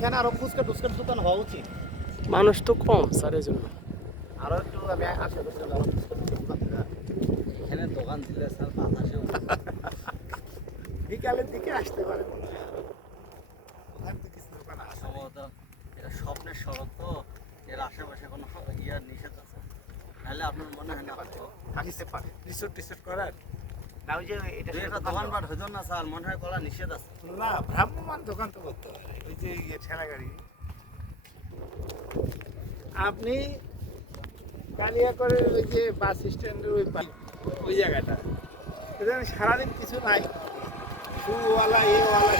এখানে আরো ফুচকা টুচকার দোকান হওয়া উচিত। মানুষ তো কম স্যার এই জন্য। আরো একটু আমি আশা করছিলাম আরো ফুচকা টুচকার দোকান দিলা। এখানে দোকান দিলে স্যার বাতাসেও বিকালের দিকে আসতে পারে মনে হয় আরো। ওখানে তো কিছু দোকান আছে। সম্ভবত এটা স্বপ্নের সড়ক তো এর আশেপাশে কোনো ইয়ার নিষেধ আছে, তাহলে আপনার মনে হয় না হয়তো থাকিতে পারে রিসোর্ট টিসোর্ট করার। না ওই যে এটা দুই একটা দোকানপাট হইতো না স্যার, মনে হয় করা নিষেধ আছে। না ভ্রাম্যমান দোকান তো করতে হয়। ওই যে ইয়ে ঠেলা গাড়ি আপনি কালিয়াকরের ওই যে বাস স্ট্যান্ডের ওই জায়গাটা এখানে সারাদিন কিছু নাই, শুওয়ালা এওয়ালা